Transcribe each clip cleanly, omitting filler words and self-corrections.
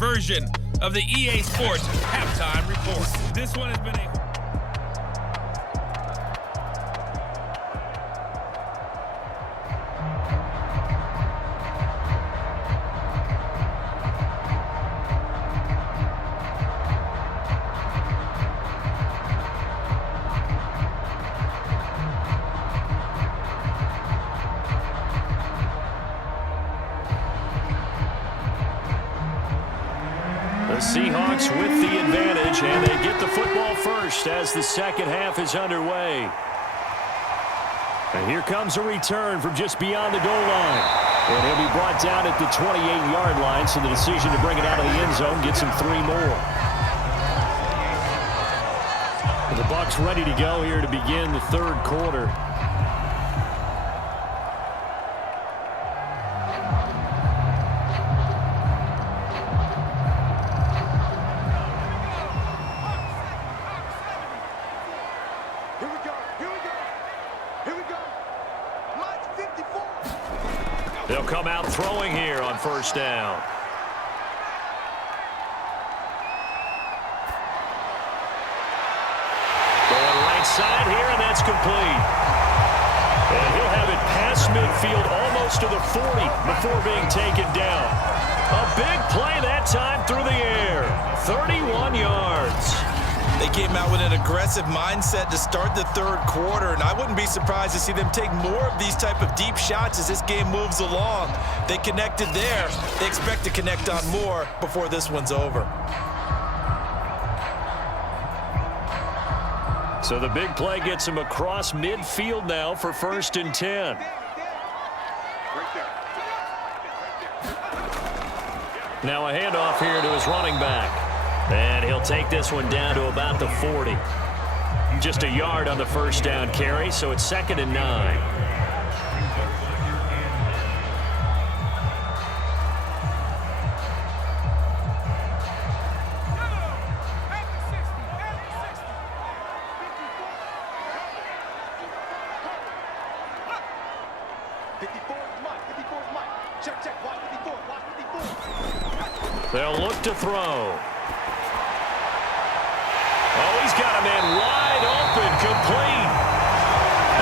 version of the EA Sports halftime report. This one has been a... The Seahawks with the advantage, and they get the football first as the second half is underway. And here comes a return from just beyond the goal line. And he'll be brought down at the 28-yard line, so the decision to bring it out of the end zone gets him 3 more. And the Bucs ready to go here to begin the third quarter. They'll come out throwing here on first down. Going right side here, and that's complete. And he'll have it past midfield almost to the 40 before being taken down. A big play that time through the air. 31 yards. They came out with an aggressive mindset to start the third quarter, and I wouldn't be surprised to see them take more of these type of deep shots as this game moves along. They connected there. They expect to connect on more before this one's over. So the big play gets him across midfield now for 1st and 10. Now a handoff here to his running back. And he'll take this one down to about the 40. Just a yard on the first down carry, so it's 2nd and 9. They'll look to throw. Oh, he's got a man wide open, complete.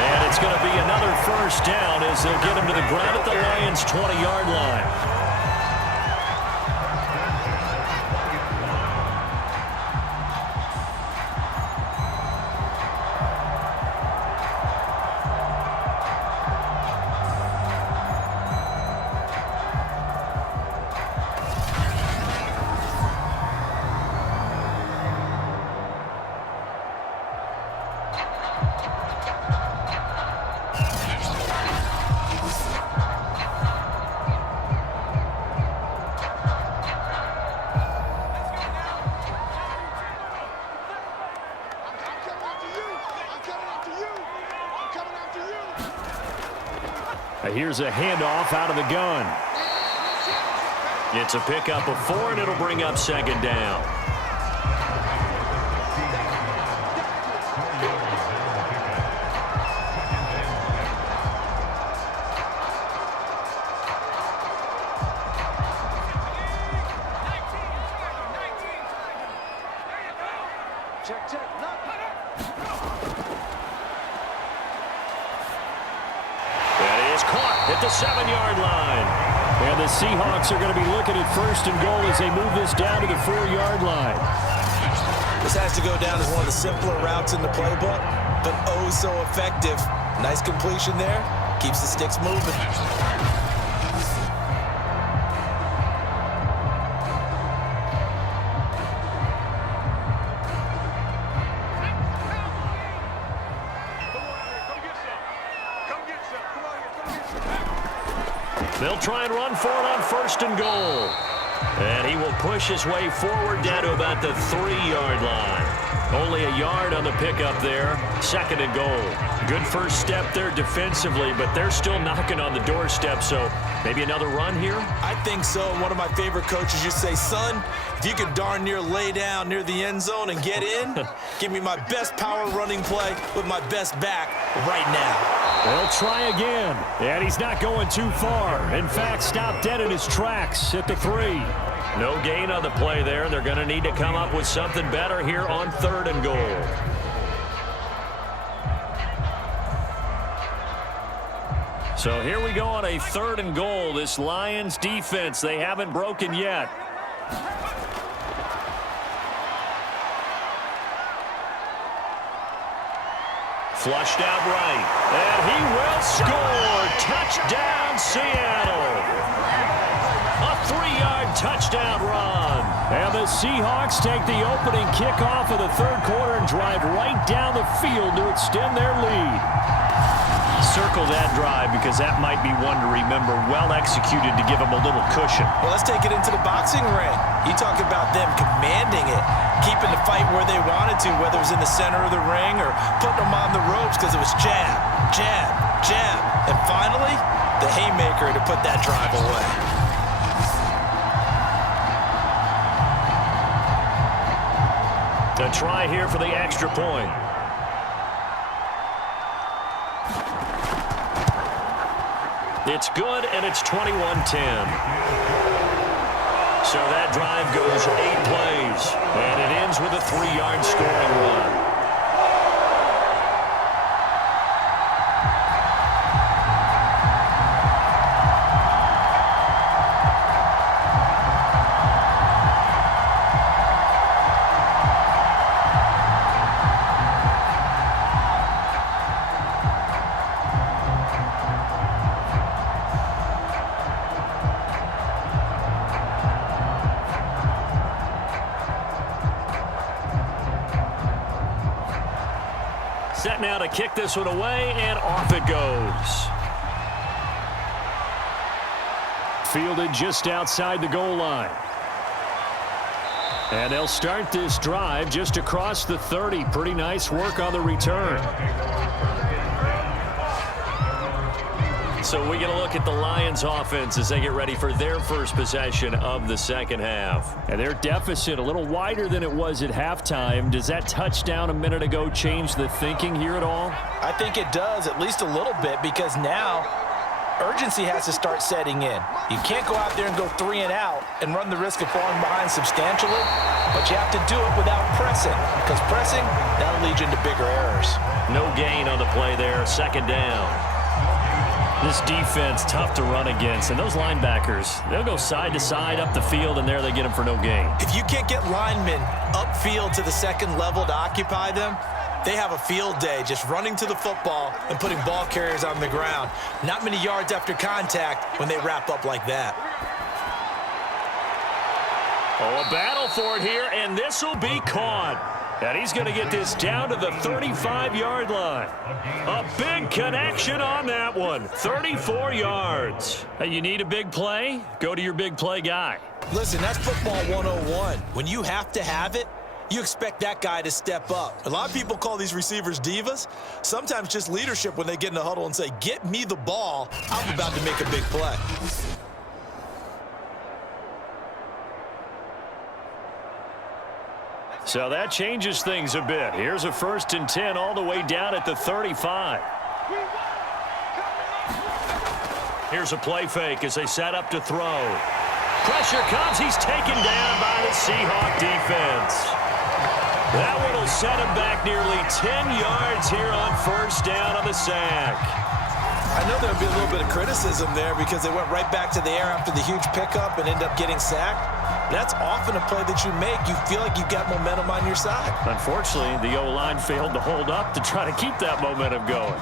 And it's going to be another first down as they'll get him to the ground at the Lions' 20-yard line. Here's a handoff out of the gun. It's a pickup of 4, and it'll bring up 2nd down. At the 7-yard line. And the Seahawks are going to be looking at 1st and goal as they move this down to the 4-yard line. This has to go down as one of the simpler routes in the playbook, but oh so effective. Nice completion there. Keeps the sticks moving. They'll try and run for it on 1st and goal. And he will push his way forward down to about the 3-yard line. Only a yard on the pickup there. 2nd and goal. Good first step there defensively, but they're still knocking on the doorstep, so maybe another run here? I think so. One of my favorite coaches used to say, son, if you could darn near lay down near the end zone and get in, give me my best power running play with my best back right now. They'll try again, and he's not going too far. In fact, stopped dead in his tracks at the 3. No gain on the play there. They're going to need to come up with something better here on 3rd and goal. So here we go on a 3rd and goal. This Lions defense, they haven't broken yet. Flushed out right. And he will score. Touchdown, Seattle. A 3-yard touchdown run. And the Seahawks take the opening kickoff of the 3rd quarter and drive right down the field to extend their lead. Circle that drive because that might be one to remember. Well executed to give them a little cushion. Well, let's take it into the boxing ring. You talk about them commanding it, keeping the fight where they wanted to, whether it was in the center of the ring or putting them on the ropes because it was jab, jab, jab. And finally, the haymaker to put that drive away. A try here for the extra point. It's good, and it's 21-10. So that drive goes 8 plays, and it ends with a 3-yard scoring run. Set now to kick this one away, and off it goes. Fielded just outside the goal line. And they'll start this drive just across the 30. Pretty nice work on the return. So we get a look at the Lions offense as they get ready for their first possession of the second half. And their deficit a little wider than it was at halftime. Does that touchdown a minute ago change the thinking here at all? I think it does, at least a little bit, because now urgency has to start setting in. You can't go out there and go 3 and out and run the risk of falling behind substantially, but you have to do it without pressing, because pressing, that'll lead you into bigger errors. No gain on the play there, 2nd down. This defense, tough to run against. And those linebackers, they'll go side to side up the field, and there they get them for no gain. If you can't get linemen upfield to the 2nd level to occupy them, they have a field day just running to the football and putting ball carriers on the ground. Not many yards after contact when they wrap up like that. Oh, a battle for it here, and this will be caught. And he's going to get this down to the 35-yard line. A big connection on that one. 34 yards. Hey, you need a big play? Go to your big play guy. Listen, that's football 101. When you have to have it, you expect that guy to step up. A lot of people call these receivers divas. Sometimes just leadership when they get in the huddle and say, get me the ball. I'm about to make a big play. So that changes things a bit. Here's a 1st and 10 all the way down at the 35. Here's a play fake as they set up to throw. Pressure comes. He's taken down by the Seahawk defense. That one will set him back nearly 10 yards here on 1st down on the sack. I know there'll be a little bit of criticism there because they went right back to the air after the huge pickup and end up getting sacked. That's often a play that you make. You feel like you've got momentum on your side. Unfortunately, the O-line failed to hold up to try to keep that momentum going.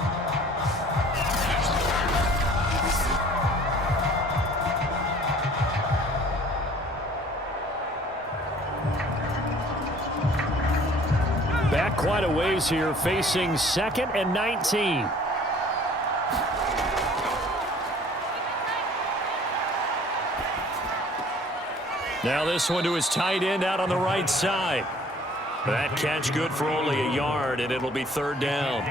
Back quite a ways here, facing 2nd and 19. Now this one to his tight end out on the right side. That catch good for only a yard, and it'll be 3rd down.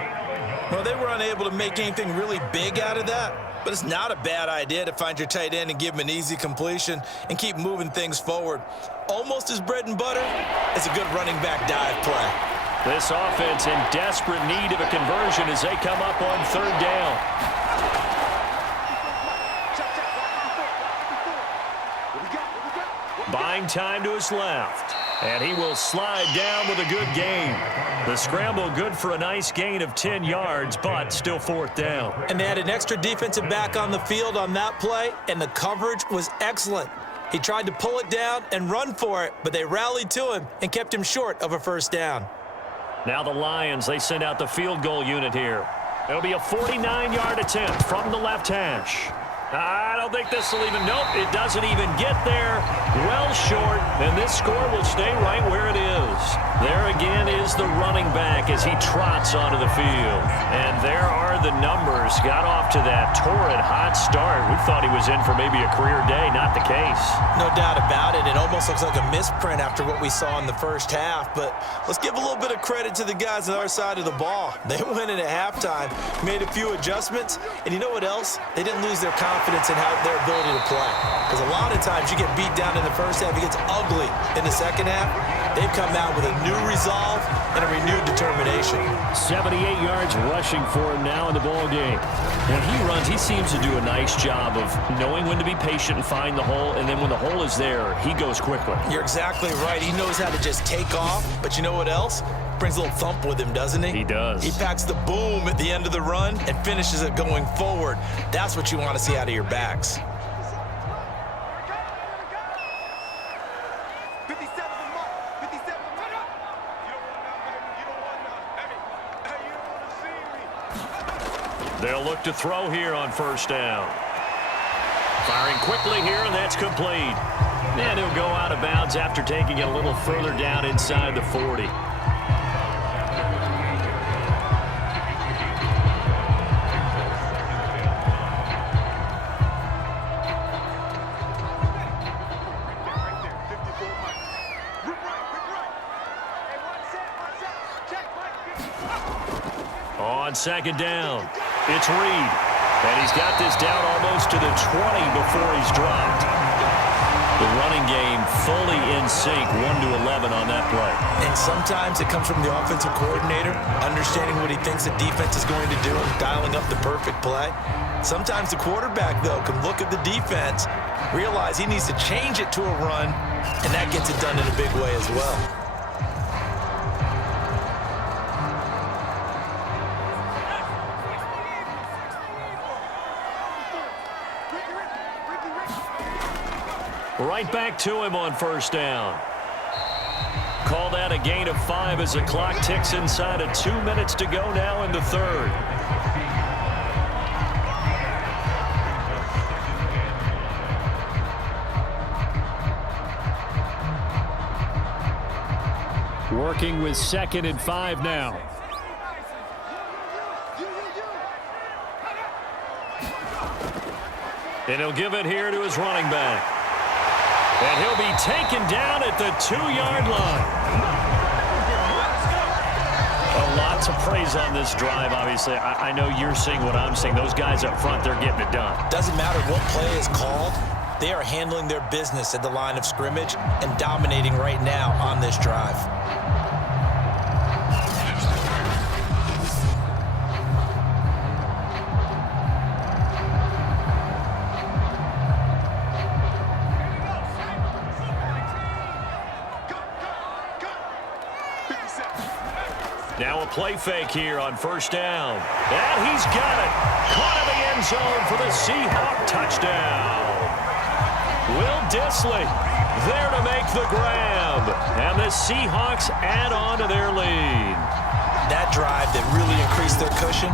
Well, they were unable to make anything really big out of that, but it's not a bad idea to find your tight end and give him an easy completion and keep moving things forward. Almost as bread and butter as a good running back dive play. This offense in desperate need of a conversion as they come up on 3rd down. Buying Running time to his left. And he will slide down with a good gain. The scramble good for a nice gain of 10 yards, but still fourth down. And they had an extra defensive back on the field on that play, and the coverage was excellent. He tried to pull it down and run for it, but they rallied to him and kept him short of a first down. Now the Lions, they send out the field goal unit here. It'll be a 49-yard attempt from the left hash. I don't think this will even, nope, it doesn't even get there. Well short, and this score will stay right where it is. There again is the running back as he trots onto the field. And there are the numbers. Got off to that torrid hot start. We thought he was in for maybe a career day. Not the case. No doubt about it. It almost looks like a misprint after what we saw in the first half. But let's give a little bit of credit to the guys on our side of the ball. They went in at halftime, made a few adjustments, and you know what else? They didn't lose their confidence in their ability to play. Because a lot of times you get beat down in the first half, it gets ugly in the second half. They've come out with a new resolve and a renewed determination. 78 yards rushing for him now in the ball game. When he runs, he seems to do a nice job of knowing when to be patient and find the hole, and then when the hole is there, he goes quickly. You're exactly right. He knows how to just take off, but you know what else? Brings a little thump with him, doesn't he? He does. He packs the boom at the end of the run and finishes it going forward. That's what you want to see out of your backs. They'll look to throw here on first down. Firing quickly here, and that's complete. And he'll go out of bounds after taking it a little further down inside the 40. On second down, it's Reed. And he's got this down almost to the 20 before he's dropped. The running game fully in sync, 1-11 on that play. And sometimes it comes from the offensive coordinator, understanding what he thinks the defense is going to do and dialing up the perfect play. Sometimes the quarterback, though, can look at the defense, realize he needs to change it to a run, and that gets it done in a big way as well. Right back to him on first down. Call that a gain of 5 as the clock ticks inside of 2 minutes to go now in the third. Working with 2nd and 5 now. And he'll give it here to his running back. And he'll be taken down at the 2-yard line. Lots of praise on this drive, obviously. I know you're seeing what I'm seeing. Those guys up front, they're getting it done. Doesn't matter what play is called. They are handling their business at the line of scrimmage and dominating right now on this drive. Now a play fake here on first down. And he's got it. Caught in the end zone for the Seahawks touchdown. Will Dissly there to make the grab. And the Seahawks add on to their lead. That drive that really increased their cushion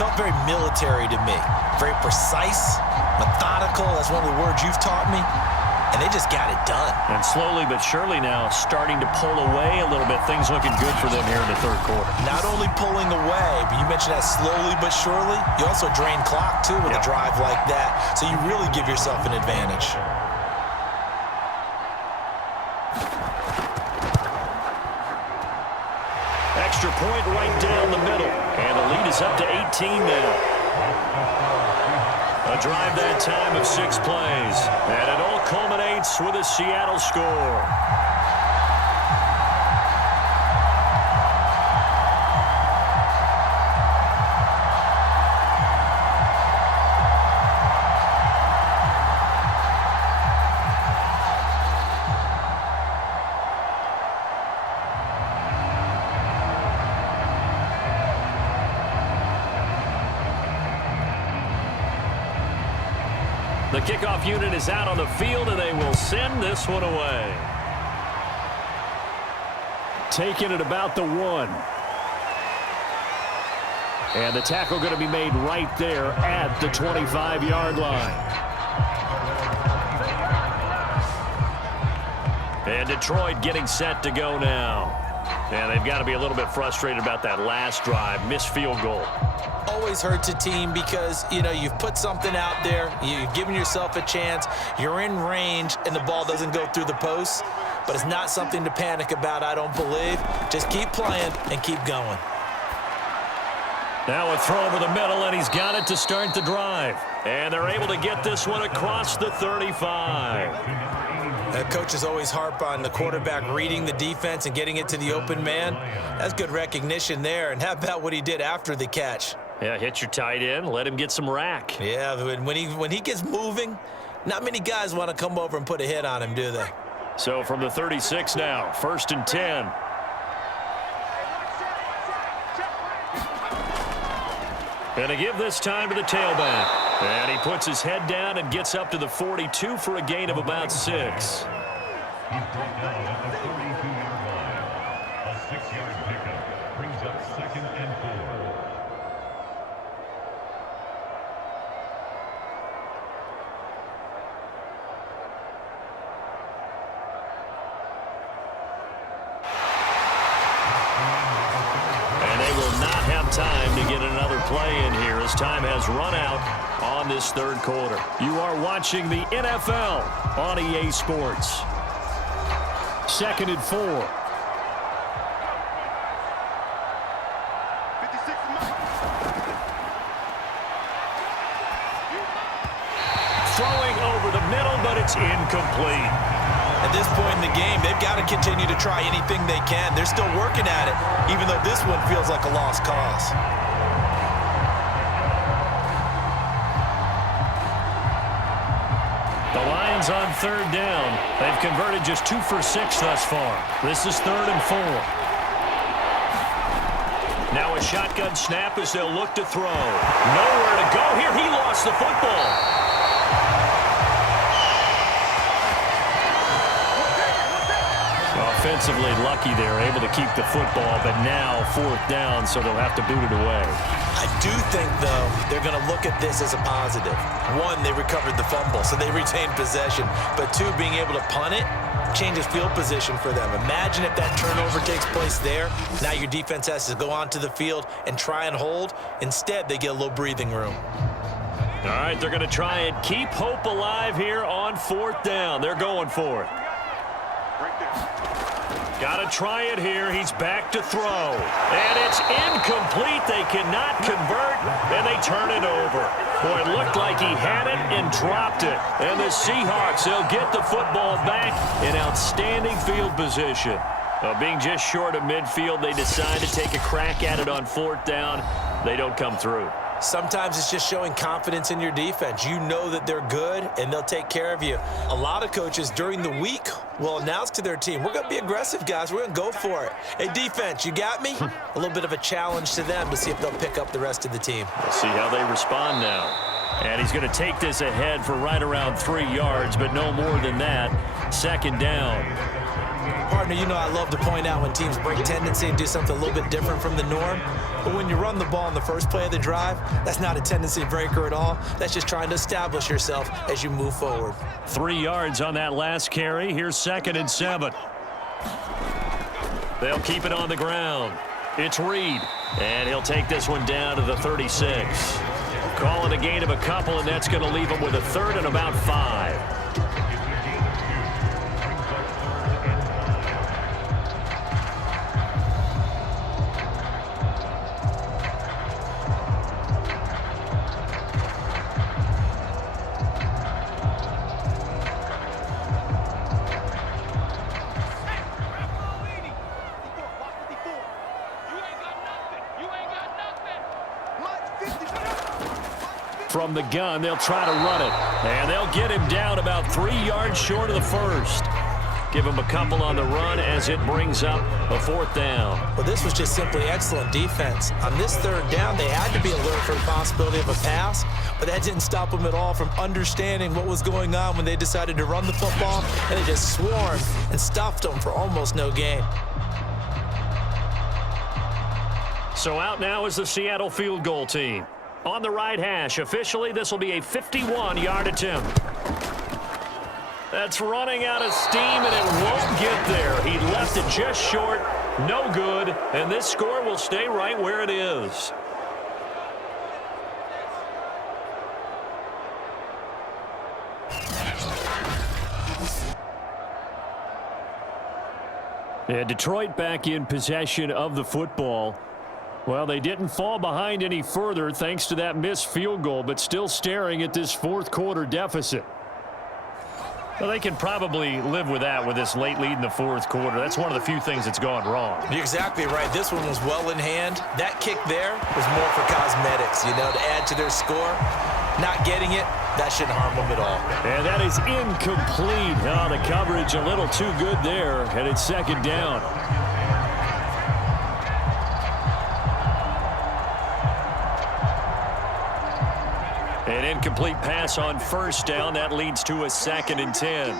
felt very military to me. Very precise, methodical. That's one of the words you've taught me. And they just got it done. And slowly but surely now starting to pull away a little bit. Things looking good for them here in the third quarter. Not only pulling away, but you mentioned that slowly but surely. You also drain clock, too, with a drive like that. So you really give yourself an advantage. Extra point right down the middle. And the lead is up to 18 now. A drive that time of 6 plays. And it all culminates with a Seattle score. The kickoff unit is out on the field, and they will send this one away. Taking it about the 1. And the tackle going to be made right there at the 25-yard line. And Detroit getting set to go now. And they've got to be a little bit frustrated about that last drive, missed field goal. Always hurts a team because, you know, you've put something out there, you've given yourself a chance, you're in range, and the ball doesn't go through the posts. But it's not something to panic about, I don't believe. Just keep playing and keep going. Now a throw over the middle, and he's got it to start the drive. And they're able to get this one across the 35. Coaches always harp on the quarterback reading the defense and getting it to the open man. That's good recognition there. And how about what he did after the catch? Yeah, hit your tight end, let him get some rack. Yeah, when he gets moving, not many guys want to come over and put a hit on him, do they? So from the 36 now, 1st and 10. And to give this time to the tailback. And he puts his head down and gets up to the 42 for a gain of about 6. He's brought down at the 32-yard line. A 6-yard pickup brings up 2nd and 4. Time to get another play in here as time has run out on this 3rd quarter. You are watching the NFL on EA Sports. 2nd and 4. Throwing over the middle, but it's incomplete. At this point in the game, they've got to continue to try anything they can. They're still working at it, even though this one feels like a lost cause. The Lions on 3rd down. They've converted just 2 for 6 thus far. This is 3rd and 4. Now a shotgun snap as they'll look to throw. Nowhere to go here. He lost the football. Offensively lucky they're able to keep the football, but now 4th down, so they'll have to boot it away. I do think, though, they're going to look at this as a positive. 1, they recovered the fumble, so they retained possession. But 2, being able to punt it changes field position for them. Imagine if that turnover takes place there. Now your defense has to go onto the field and try and hold. Instead, they get a little breathing room. All right, they're going to try and keep hope alive here on 4th down. They're going for it. Got to try it here. He's back to throw. And it's incomplete. They cannot convert, and they turn it over. Boy, it looked like he had it and dropped it. And the Seahawks, they'll get the football back in outstanding field position. Being just short of midfield, they decide to take a crack at it on 4th down. They don't come through. Sometimes it's just showing confidence in your defense. You know that they're good, and they'll take care of you. A lot of coaches during the week will announce to their team, we're going to be aggressive, guys. We're going to go for it. Hey, defense, you got me? A little bit of a challenge to them to see if they'll pick up the rest of the team. We'll see how they respond now. And he's going to take this ahead for right around 3 yards, but no more than that. 2nd down. Partner, you know I love to point out when teams break tendency and do something a little bit different from the norm. But when you run the ball in the first play of the drive, that's not a tendency breaker at all. That's just trying to establish yourself as you move forward. 3 yards on that last carry. Here's 2nd and 7. They'll keep it on the ground. It's Reed, and he'll take this one down to the 36. Calling a gain of a couple, and that's going to leave him with a 3rd and about 5. From the gun, they'll try to run it. And they'll get him down about 3 yards short of the 1st. Give them a couple on the run as it brings up a 4th down. Well, this was just simply excellent defense. On this 3rd down, they had to be alert for the possibility of a pass, but that didn't stop them at all from understanding what was going on when they decided to run the football, and they just swarmed and stuffed them for almost no gain. So out now is the Seattle field goal team. On the right hash, officially this will be a 51-yard attempt. That's running out of steam, and it won't get there. He left it just short, no good, and this score will stay right where it is. And Detroit back in possession of the football. Well, they didn't fall behind any further thanks to that missed field goal, but still staring at this 4th quarter deficit. Well, they can probably live with that with this late lead in the 4th quarter. That's one of the few things that's gone wrong. You're exactly right. This one was well in hand. That kick there was more for cosmetics, to add to their score. Not getting it, that shouldn't harm them at all. And that is incomplete. Oh, the coverage a little too good there, and it's 2nd down. An incomplete pass on 1st down. That leads to a 2nd and 10.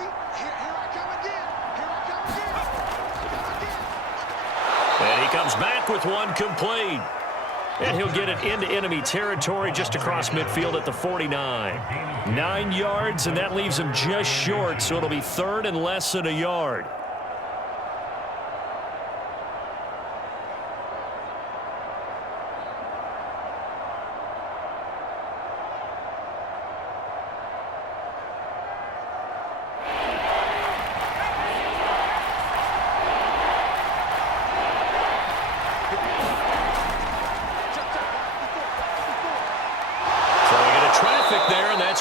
And he comes back with one complete. And he'll get it into enemy territory just across midfield at the 49. 9 yards, and that leaves him just short, so it'll be 3rd and less than a yard.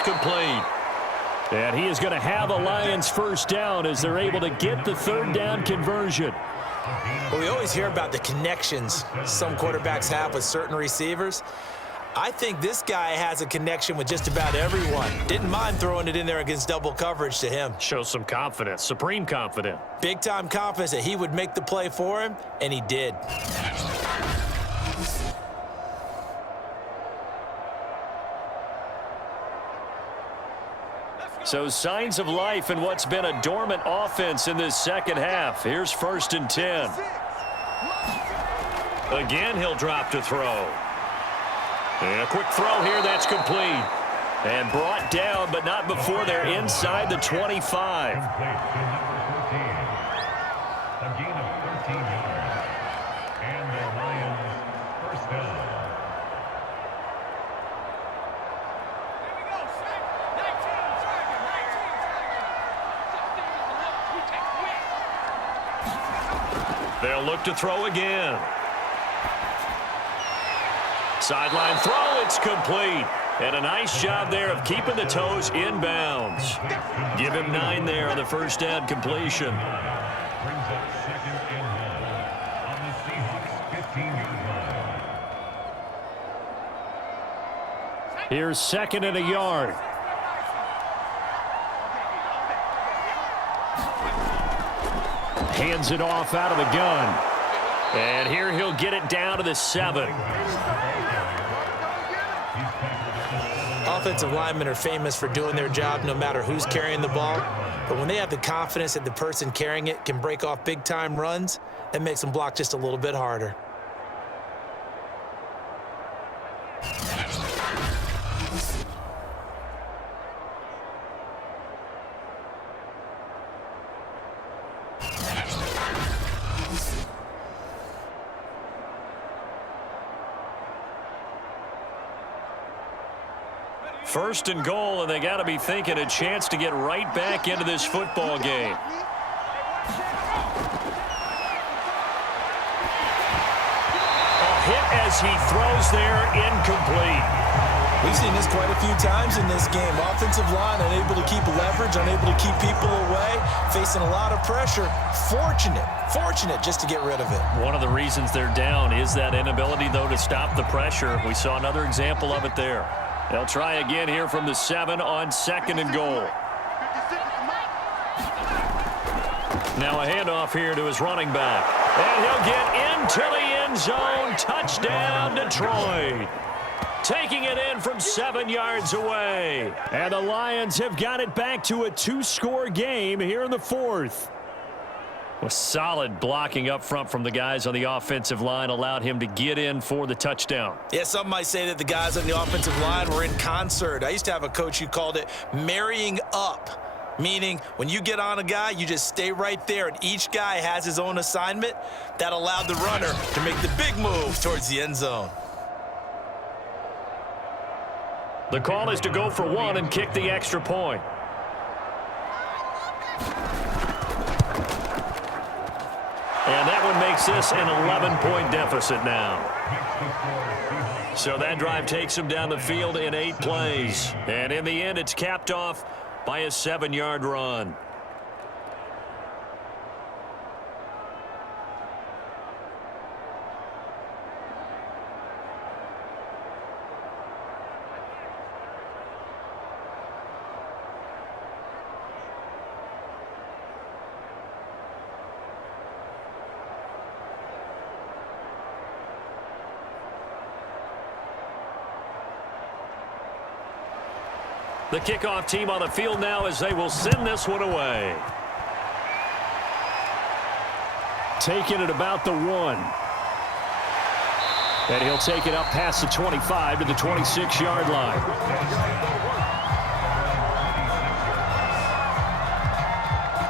Complete. And he is going to have a Lions 1st down as they're able to get the 3rd down conversion. Well, we always hear about the connections some quarterbacks have with certain receivers. I think this guy has a connection with just about everyone. Didn't mind throwing it in there against double coverage to him. Shows some confidence, supreme confidence. Big-time confidence that he would make the play for him, and he did. So signs of life in what's been a dormant offense in this 2nd half. Here's 1st and 10. Again, he'll drop to throw. And a quick throw here, that's complete. And brought down, but not before they're inside the 25. They'll look to throw again. Sideline throw, it's complete. And a nice job there of keeping the toes inbounds. Give him 9 there on the 1st down completion. Brings up 2nd and 1 on the Seahawks 15-yard line. Here's 2nd and a yard. Hands it off out of the gun. And here he'll get it down to the 7. Offensive linemen are famous for doing their job no matter who's carrying the ball. But when they have the confidence that the person carrying it can break off big-time runs, that makes them block just a little bit harder. First and goal, and they got to be thinking a chance to get right back into this football game. A hit as he throws there, incomplete. We've seen this quite a few times in this game. Offensive line unable to keep leverage, unable to keep people away, facing a lot of pressure. Fortunate just to get rid of it. One of the reasons they're down is that inability, though, to stop the pressure. We saw another example of it there. They'll try again here from the 7 on 2nd and goal. Now a handoff here to his running back. And he'll get into the end zone. Touchdown, Detroit. Taking it in from 7 yards away. And the Lions have got it back to a 2-score game here in the fourth. Well, solid blocking up front from the guys on the offensive line allowed him to get in for the touchdown. Yeah, some might say that the guys on the offensive line were in concert. I used to have a coach who called it marrying up, meaning when you get on a guy, you just stay right there, and each guy has his own assignment. That allowed the runner to make the big move towards the end zone. The call is to go for one and kick the extra point. And that one makes this an 11-point deficit now. So that drive takes him down the field in 8 plays. And in the end, it's capped off by a 7-yard run. The kickoff team on the field now as they will send this one away. Taking it about the 1. And he'll take it up past the 25 to the 26-yard line.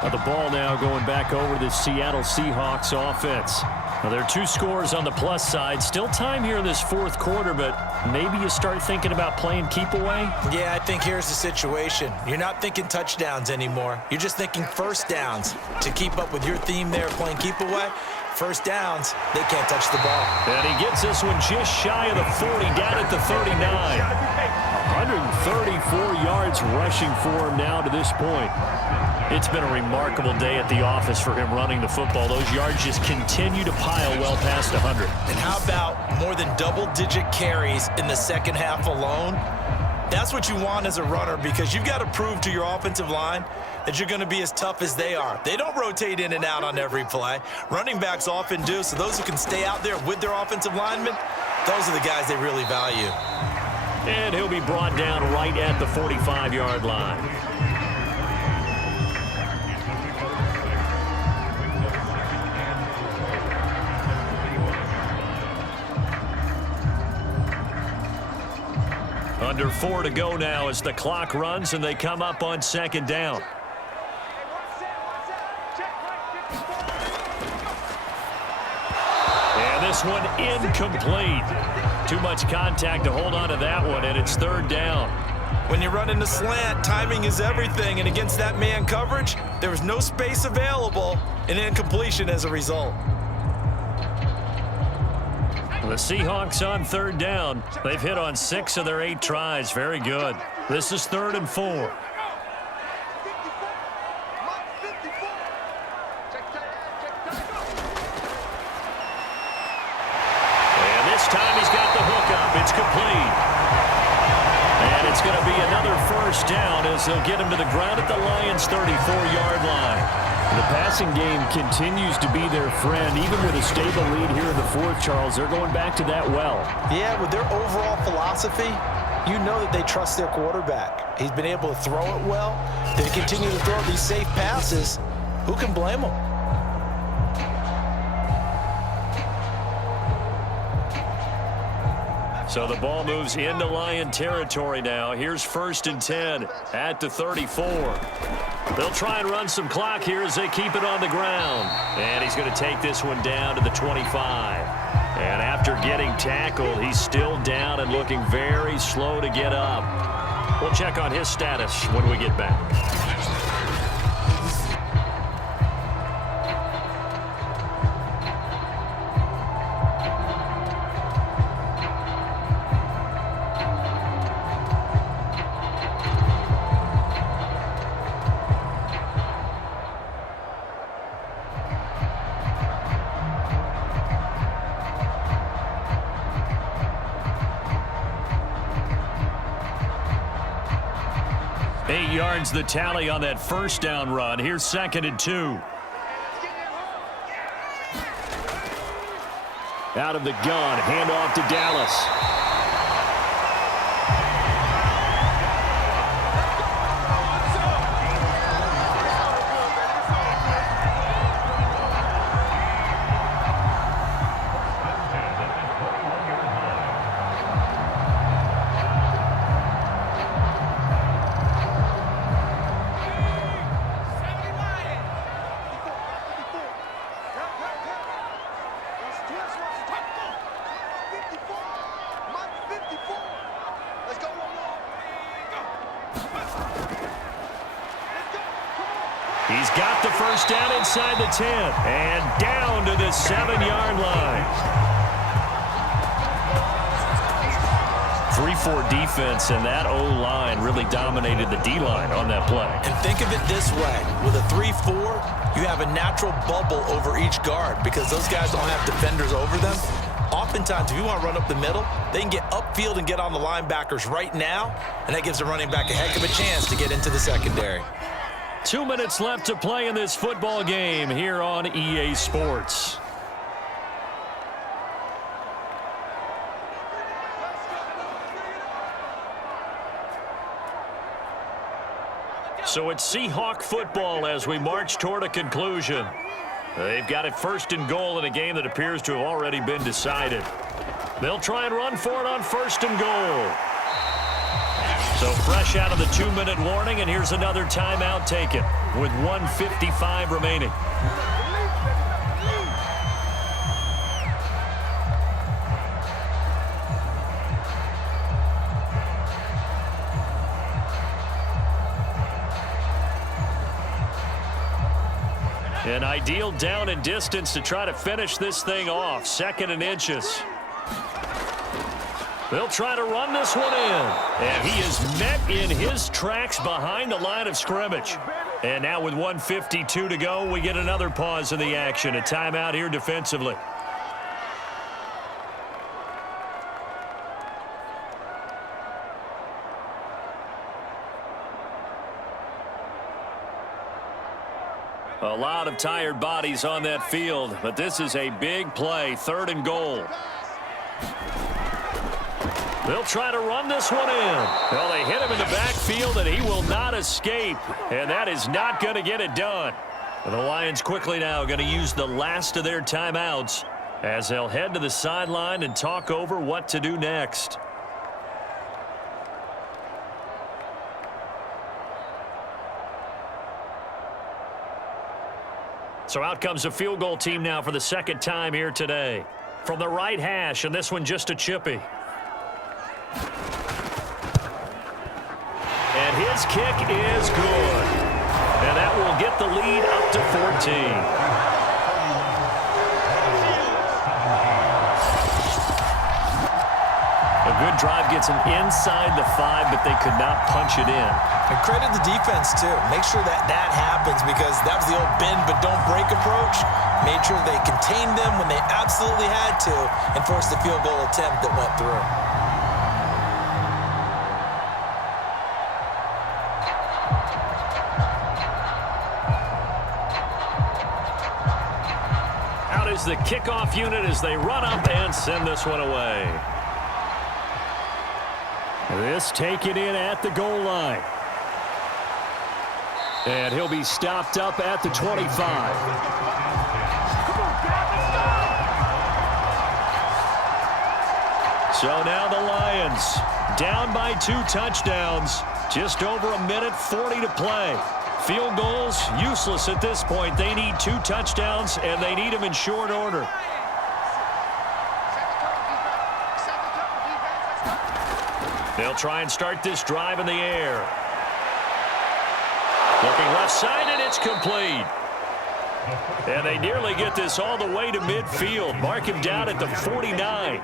Now the ball now going back over the Seattle Seahawks offense. Now there are 2 scores on the plus side. Still time here in this fourth quarter, but maybe you start thinking about playing keep away? Yeah, I think here's the situation. You're not thinking touchdowns anymore. You're just thinking first downs. To keep up with your theme there, playing keep away, first downs, they can't touch the ball. And he gets this one just shy of the 40, down at the 39. 134 yards rushing for him now to this point. It's been a remarkable day at the office for him running the football. Those yards just continue to pile well past 100. And how about more than double-digit carries in the second half alone? That's what you want as a runner, because you've got to prove to your offensive line that you're going to be as tough as they are. They don't rotate in and out on every play. Running backs often do, so those who can stay out there with their offensive linemen, those are the guys they really value. And he'll be brought down right at the 45-yard line. Under 4 to go now as the clock runs and they come up on second down. And this one incomplete. Too much contact to hold on to that one, and it's third down. When you're running the slant, timing is everything, and against that man coverage, there was no space available, and incompletion as a result. The Seahawks on third down. They've hit on 6 of their 8 tries. Very good. This is 3rd and 4. And this time he's got the hook up. It's complete. And it's going to be another first down as they'll get him to the ground at the Lions' 34-yard line. The passing game continues to be their friend. Even with a stable lead here in the fourth, Charles, they're going back to that well. Yeah, with their overall philosophy, you know that they trust their quarterback. He's been able to throw it well. They continue to throw these safe passes. Who can blame them? So the ball moves into Lion territory now. Here's 1st and 10 at the 34. They'll try and run some clock here as they keep it on the ground. And he's going to take this one down to the 25. And after getting tackled, he's still down and looking very slow to get up. We'll check on his status when we get back. The tally on that first down run. Here's 2nd and 2. Out of the gun, handoff to Dallas. He's got the first down inside the 10 and down to the 7-yard line. 3-4 defense, and that O-line really dominated the D-line on that play. And think of it this way. With a 3-4, you have a natural bubble over each guard because those guys don't have defenders over them. Oftentimes, if you want to run up the middle, they can get upfield and get on the linebackers right now, and that gives the running back a heck of a chance to get into the secondary. 2 minutes left to play in this football game here on EA Sports. So it's Seahawk football as we march toward a conclusion. They've got it first and goal in a game that appears to have already been decided. They'll try and run for it on first and goal. So fresh out of the 2-minute warning, and here's another timeout taken with 1:55 remaining. An ideal down and distance to try to finish this thing off. 2nd and inches. They'll try to run this one in. And he is met in his tracks behind the line of scrimmage. And now with 1:52 to go, we get another pause in the action. A timeout here defensively. A lot of tired bodies on that field, but this is a big play, 3rd and goal. They'll try to run this one in. Well, they hit him in the backfield, and he will not escape, and that is not going to get it done. The Lions quickly now going to use the last of their timeouts as they'll head to the sideline and talk over what to do next. So out comes a field goal team now for the 2nd time here today. From the right hash, and this one just a chippy. And his kick is good. And that will get the lead up to 14. A good drive gets him inside the 5, but they could not punch it in. And credit the defense, too. Make sure that happens because that was the old bend but don't break approach. Made sure they contained them when they absolutely had to and forced the field goal attempt that went through. Out is the kickoff unit as they run up and send this one away. This taken in at the goal line. And he'll be stopped up at the 25. So now the Lions down by 2 touchdowns. Just over 1:40 to play. Field goals useless at this point. They need 2 touchdowns, and they need them in short order. They'll try and start this drive in the air. Looking left side, and it's complete. And they nearly get this all the way to midfield. Mark him down at the 49.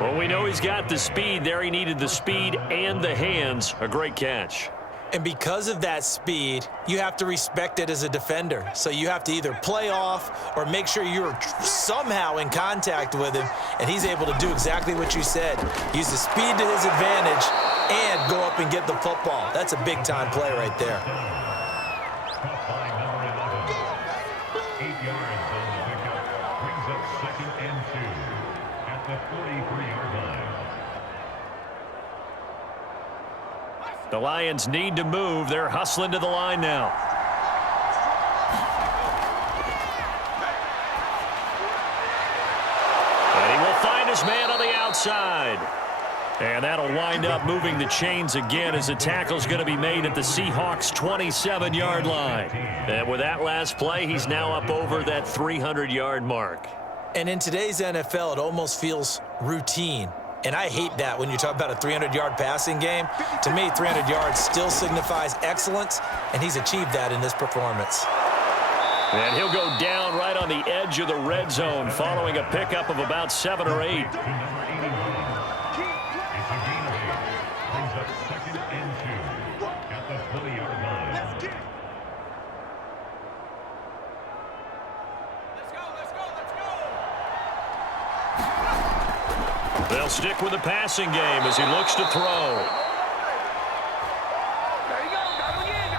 Well, we know he's got the speed there. He needed the speed and the hands. A great catch. And because of that speed, you have to respect it as a defender. So you have to either play off or make sure you're somehow in contact with him, and he's able to do exactly what you said. Use the speed to his advantage and go up and get the football. That's a big-time play right there. brings up 2nd and 2 at the 43-yard line. The Lions need to move. They're hustling to the line now. And he will find his man on the outside. And that'll wind up moving the chains again as the tackle's going to be made at the Seahawks' 27-yard line. And with that last play, he's now up over that 300-yard mark. And in today's NFL, it almost feels routine. And I hate that when you talk about a 300-yard passing game. To me, 300 yards still signifies excellence, and he's achieved that in this performance. And he'll go down right on the edge of the red zone following a pickup of about 7 or 8. It's a gain of 8. Brings up 2nd and 2 at the 20-yard line. They'll stick with the passing game as he looks to throw.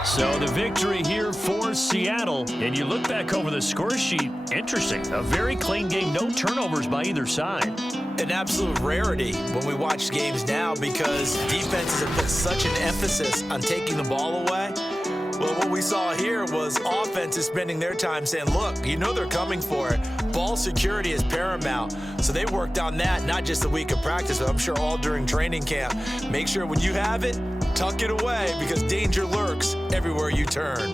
So the victory here for Seattle. And you look back over the score sheet, interesting. A very clean game, no turnovers by either side. An absolute rarity when we watch games now because defenses have put such an emphasis on taking the ball away. Well, what we saw here was offenses spending their time saying, look, you know they're coming for it. Ball security is paramount. So they worked on that, not just a week of practice, but I'm sure all during training camp. Make sure when you have it, tuck it away because danger lurks everywhere you turn.